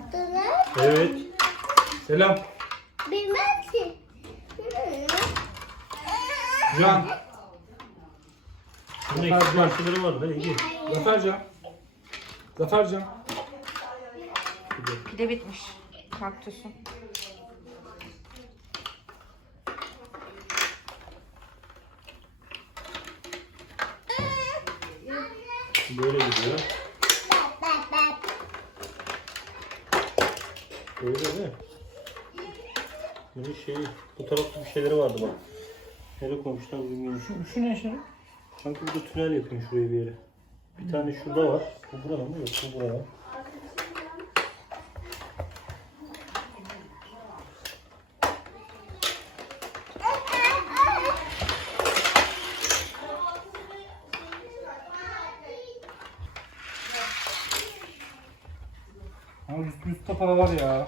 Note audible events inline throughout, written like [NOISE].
yaptınız? Evet. Selam. Bilmem ki. Can. Bunun eksik parçaları var da iyi. Zafercan. Zafercan. Pide bitmiş. Kaktüsün. Böyle gidiyor. Böyle de. Bunun şey, bu tarafta bir şeyleri vardı bak. Nereye koymuşlar bilmiyorum. Şu, şu ne şey? Sanki burada tünel yapayım şuraya bir yere. Bir tane şurada var. Bu burada mı? Yok bu burada. Ama üst üstte para var ya.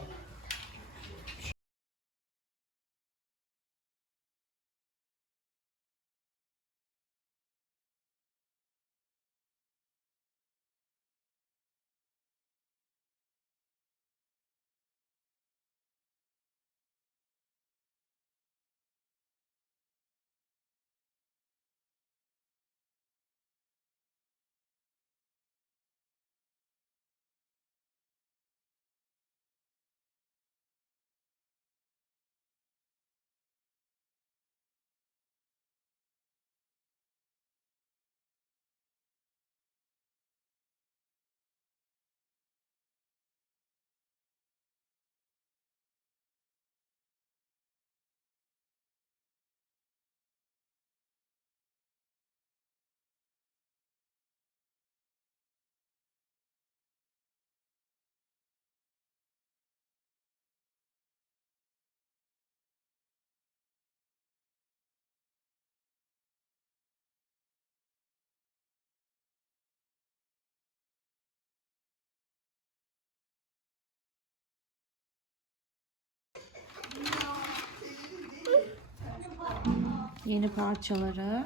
Yeni parçaları.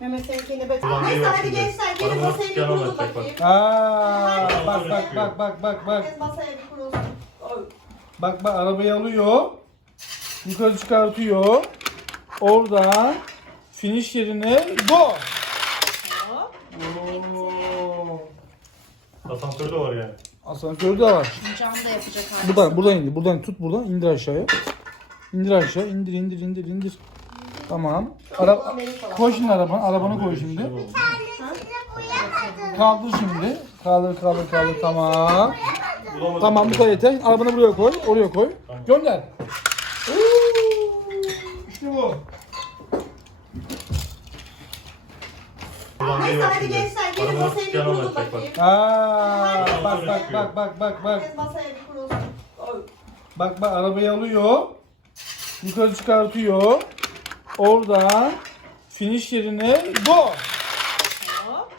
Mehmet seninkini bek. Ulan Neyse hadi şimdi. gençler gelin masaya bir yanına kurulun bakayım. Aa, bak bak bak bak bak bak. Herkes masaya bir kurulsun. Bak bak arabayı alıyor. Yukarı çıkartıyor. Oradan finish yerine go. Hop. Oo. Asansör de var yani. Asansörü de var. Cam da yapacak abi. Buradan, buradan indir. Buradan tut buradan. indir aşağıya. İndir aşağı. indir indir indir indir. Tamam. Ara koy şimdi arabanı. Arabanı koy şimdi. Kaldır şimdi. Kaldır kaldır kaldır. Tamam. Bulamadım. Tamam bu kadar yeter. Arabanı buraya koy. Oraya koy. Gönder. Oo, İşte bu. Ulan Neyse hadi şimdi. gençler gelin masaya bir yanına kurulun bakacak bak. bakayım. Aa, bak bak bak bak bak bak. Herkes masaya bir kurulsun. Oy. Bak bak arabayı alıyor. Yukarı çıkartıyor. Oradan finish yerine go. Hop.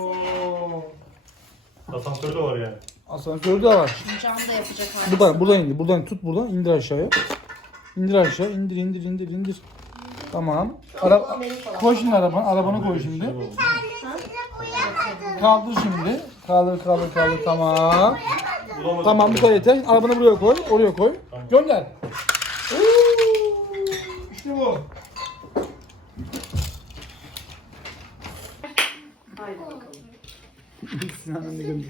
Oo. Asansör de var yani. Asansörü de var. Cam da yapacak abi. Buradan, buradan indir. Buradan tut buradan. indir aşağıya. İndir aşağı. indir indir indir indir. Tamam. Ara koy şimdi arabanı. Arabanı koy şimdi. Kaldır şimdi. Kaldır kaldır kaldır. Tamam. Tamam bu kadar yeter. Arabanı buraya koy. Oraya koy. Gönder. İşte bu. Haydi bakalım. [LAUGHS] Sinan'ın da gönder.